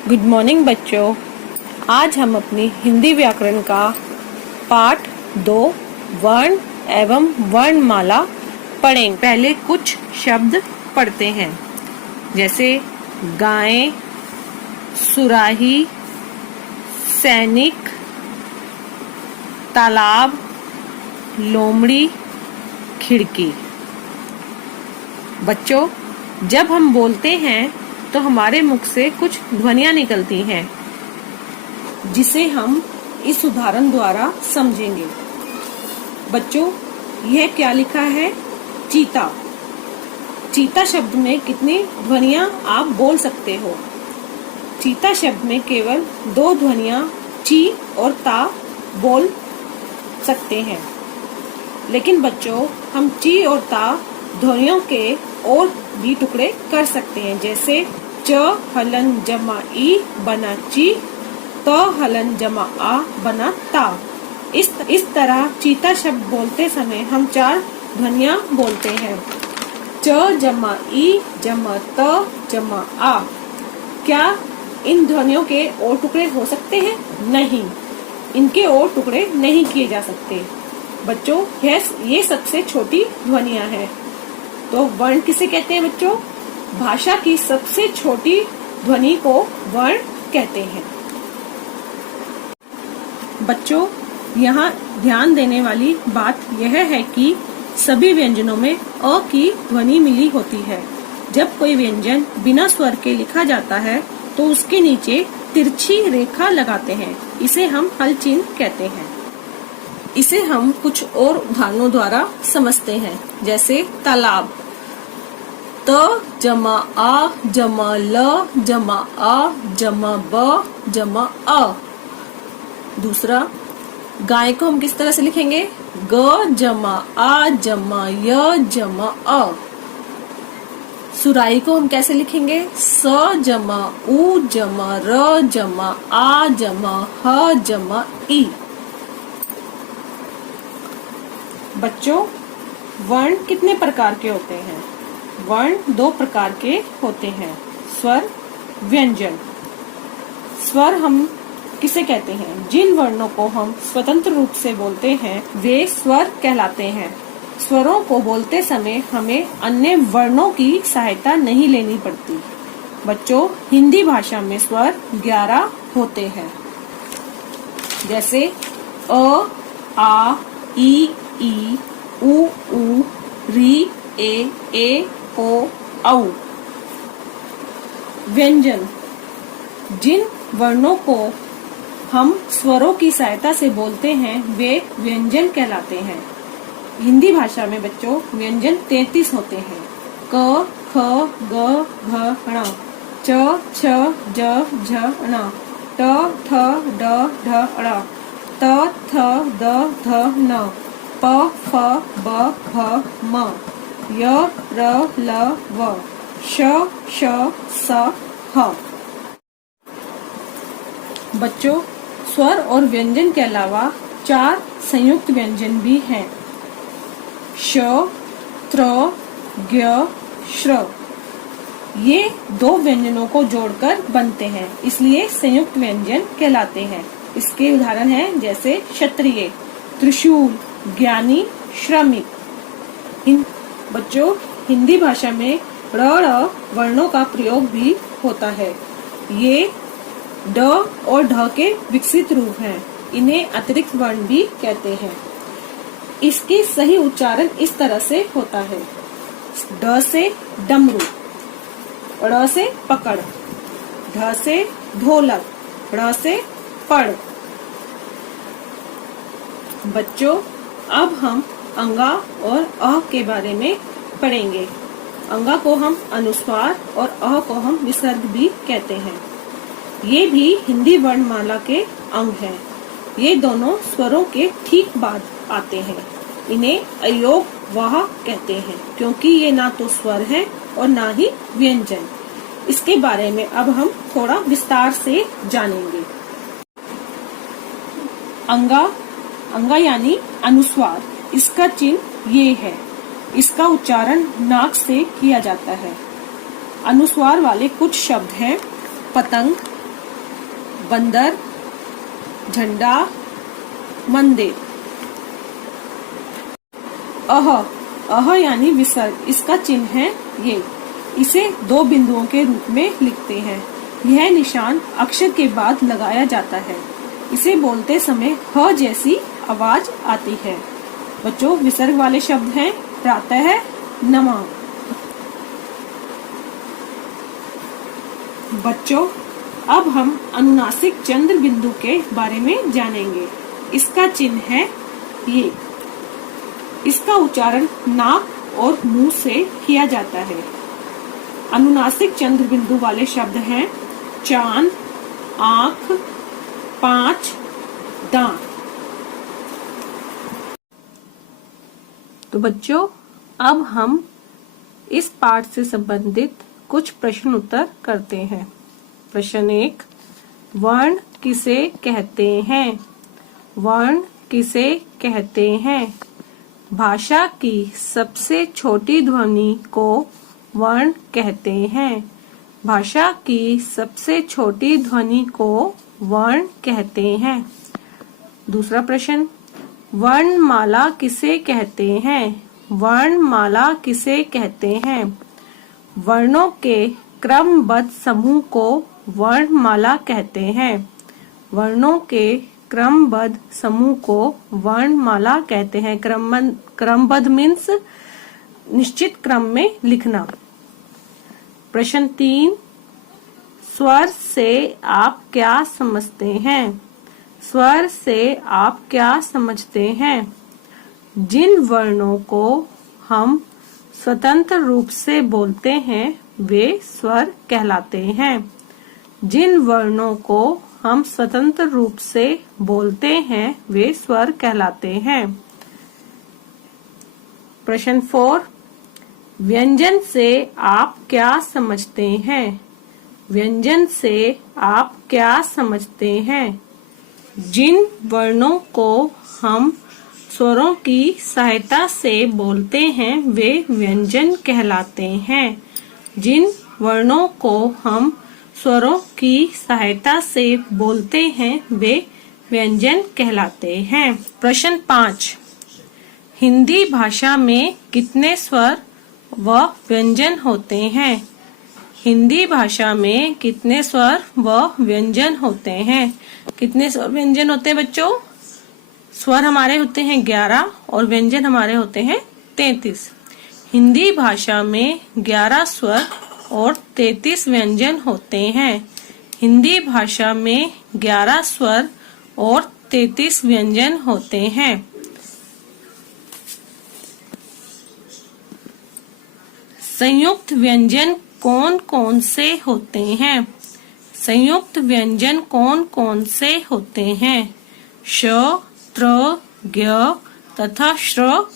Good morning बच्चों। आज हम अपनी हिंदी व्याकरण का पाठ 2 वर्ण एवं वर्णमाला पढ़ेंगे। पहले कुछ शब्द पढ़ते हैं, जैसे गाय, सुराही, सैनिक, तालाब, लोमड़ी, खिड़की। बच्चों, जब हम बोलते हैं तो हमारे मुख से कुछ ध्वनियां निकलती हैं, जिसे हम इस उदाहरण द्वारा समझेंगे। बच्चों, यह क्या लिखा है? चीता। चीता शब्द में कितनी ध्वनियां आप बोल सकते हो? चीता शब्द में केवल 2 ध्वनियां ची और ता बोल सकते हैं। लेकिन बच्चों, हम ची और ता ध्वनियों के और भी टुकड़े कर सकते हैं, जैसे च हलन जमा ई बना ची, त हलन जमा आ बना ता। इस तरह चीता शब्द बोलते समय हम 4 ध्वनियां बोलते हैं, च जमा ई जमा त जमा आ। क्या इन ध्वनियों के और टुकड़े हो सकते हैं? नहीं, इनके और टुकड़े नहीं किए जा सकते। बच्चों, ये सबसे छोटी ध्वनियां हैं। तो वर्ण किसे कहते हैं बच्चों? भाषा की सबसे छोटी ध्वनि को वर्ण कहते हैं। बच्चों, यहाँ ध्यान देने वाली बात यह है कि सभी व्यंजनों में अ की ध्वनि मिली होती है। जब कोई व्यंजन बिना स्वर के लिखा जाता है तो उसके नीचे तिरछी रेखा लगाते हैं, इसे हम हल चिन्ह कहते हैं। इसे हम कुछ और उदाहरणों द्वारा समझते हैं, जैसे तालाब, त जमा आ जमा ल जमा आ जमा ब जमा अ। दूसरा, गाय को हम किस तरह से लिखेंगे? ग जमा आ जमा य जमा अ। सुराही को हम कैसे लिखेंगे? स जमा उ जमा र जमा आ जमा ह जमा ई। बच्चों, वर्ण कितने प्रकार के होते हैं? वर्ण 2 प्रकार के होते हैं, स्वर, व्यंजन। स्वर हम किसे कहते हैं? जिन वर्णों को हम स्वतंत्र रूप से बोलते हैं वे स्वर कहलाते हैं। स्वरों को बोलते समय हमें अन्य वर्णों की सहायता नहीं लेनी पड़ती। बच्चों, हिंदी भाषा में स्वर 11 होते हैं, जैसे अ, आ, ई, उ, री, ए, ओ, औ। व्यंजन, जिन वर्णों को हम स्वरों की सहायता से बोलते हैं वे व्यंजन कहलाते हैं। हिंदी भाषा में बच्चों व्यंजन 33 होते हैं, क, ख, ग, घ, ण, च, छ, ज, झ, ण, ट, ठ, ड, ढ, ण, त, थ, द, ध, न, प, फ, ब, भ, म, य, र, ल, व, श, श, स, ह। बच्चों, स्वर और व्यंजन के अलावा 4 संयुक्त व्यंजन भी हैं, श, त्र, ज्ञ, श्र। ये 2 व्यंजनों को जोड़कर बनते हैं, इसलिए संयुक्त व्यंजन कहलाते हैं। इसके उदाहरण हैं, जैसे क्षत्रिय, त्रिशूल, ज्ञानी, श्रमिक। बच्चों, हिंदी भाषा में ड़ वर्णों का प्रयोग भी होता है। ये ड और ढ के विकसित रूप हैं। इन्हें अतिरिक्त वर्ण भी कहते हैं। इसकी सही उच्चारण इस तरह से होता है, ड से डमरू, ड़ से पकड़, ढ से ढोलक, ड़ से पढ़। बच्चों, अब हम अंगा और अ के बारे में पढ़ेंगे। अंगा को हम अनुस्वार और अ को हम विसर्ग भी कहते हैं। ये भी हिंदी वर्णमाला के अंग हैं। ये दोनों स्वरों के ठीक बाद आते हैं। इन्हें अयोग वाह कहते हैं, क्योंकि ये ना तो स्वर है और ना ही व्यंजन। इसके बारे में अब हम थोड़ा विस्तार से जानेंगे। अंगा यानी अनुस्वार, इसका चिन्ह ये है। इसका उच्चारण नाक से किया जाता है। अनुस्वार वाले कुछ शब्द हैं, पतंग, बंदर, झंडा, मंदिर। अह यानी विसर्ग, इसका चिन्ह है ये। इसे 2 बिंदुओं के रूप में लिखते हैं। यह निशान अक्षर के बाद लगाया जाता है। इसे बोलते समय ह जैसी आवाज आती है। बच्चों, विसर्ग वाले शब्द हैं प्रातः, नमः। बच्चों, अब हम अनुनासिक चंद्र बिंदु के बारे में जानेंगे। इसका चिन्ह है ये। इसका उच्चारण नाक और मुंह से किया जाता है। अनुनासिक चंद्र बिंदु वाले शब्द हैं चांद, आंख, 5 दांत। तो बच्चों, अब हम इस पाठ से संबंधित कुछ प्रश्न उत्तर करते हैं। प्रश्न 1, वर्ण किसे कहते हैं? वर्ण किसे कहते हैं? भाषा की सबसे छोटी ध्वनि को वर्ण कहते हैं। भाषा की सबसे छोटी ध्वनि को वर्ण कहते हैं। दूसरा प्रश्न, वर्णमाला किसे कहते हैं? वर्णमाला किसे कहते हैं? वर्णों के क्रमबद्ध समूह को वर्णमाला कहते हैं। वर्णों के क्रमबद्ध समूह को वर्णमाला कहते हैं। क्रमबद्ध मीन्स निश्चित क्रम में लिखना। प्रश्न 3, स्वर से आप क्या समझते हैं? स्वर से आप क्या समझते हैं? जिन वर्णों को हम स्वतंत्र रूप से बोलते हैं वे स्वर कहलाते हैं। जिन वर्णों को हम स्वतंत्र रूप से बोलते हैं वे स्वर कहलाते हैं। प्रश्न 4, व्यंजन से आप क्या समझते हैं? व्यंजन से आप क्या समझते हैं? जिन वर्णों को हम स्वरों की सहायता से बोलते हैं वे व्यंजन कहलाते हैं। जिन वर्णों को हम स्वरों की सहायता से बोलते हैं वे व्यंजन कहलाते हैं। प्रश्न 5, हिंदी भाषा में कितने स्वर व व्यंजन होते हैं? हिंदी भाषा में कितने स्वर व व्यंजन होते हैं? कितने स्वर व्यंजन होते हैं बच्चों? स्वर हमारे होते हैं 11 और व्यंजन हमारे होते हैं 33। हिंदी भाषा में 11 स्वर और 33 व्यंजन होते हैं। हिंदी भाषा में 11 स्वर और 33 व्यंजन होते हैं। संयुक्त व्यंजन कौन कौन से होते हैं? संयुक्त व्यंजन कौन कौन से होते हैं? श, त्र, ज्ञ तथा श्र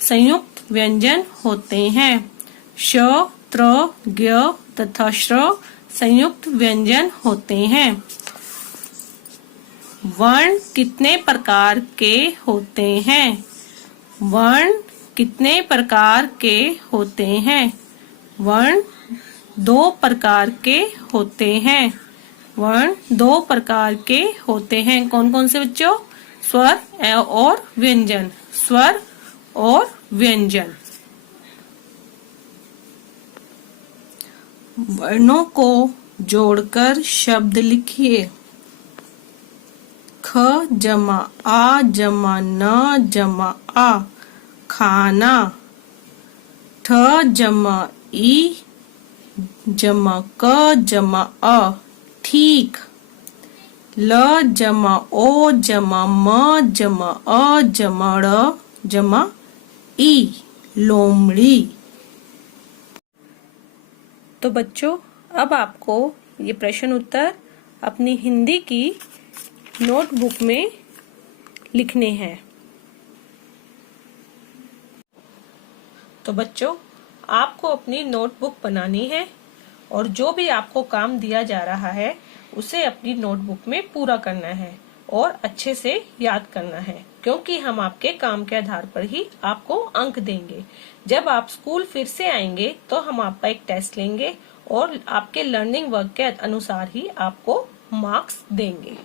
संयुक्त व्यंजन होते हैं। श, त्र, ज्ञ तथा श्र संयुक्त व्यंजन होते हैं। वर्ण कितने प्रकार के होते हैं? वर्ण कितने प्रकार के होते हैं? वर्ण 2 प्रकार के होते हैं। वर्ण 2 प्रकार के होते हैं। कौन कौन से बच्चों? स्वर और व्यंजन। स्वर और व्यंजन। वर्णों को जोड़कर शब्द लिखिए। ख जमा आ जमा न जमा आ, खाना। ठ जमा ई जमा क जमा अ, ठीक। ल जमा ओ जमा म जमा अ जमा ड़ जमा ई, लोमड़ी। तो बच्चों, अब आपको ये प्रश्न उत्तर अपनी हिंदी की नोटबुक में लिखने हैं। तो बच्चों, आपको अपनी नोटबुक बनानी है और जो भी आपको काम दिया जा रहा है उसे अपनी नोटबुक में पूरा करना है और अच्छे से याद करना है, क्योंकि हम आपके काम के आधार पर ही आपको अंक देंगे। जब आप स्कूल फिर से आएंगे तो हम आपका एक टेस्ट लेंगे और आपके लर्निंग वर्क के अनुसार ही आपको मार्क्स देंगे।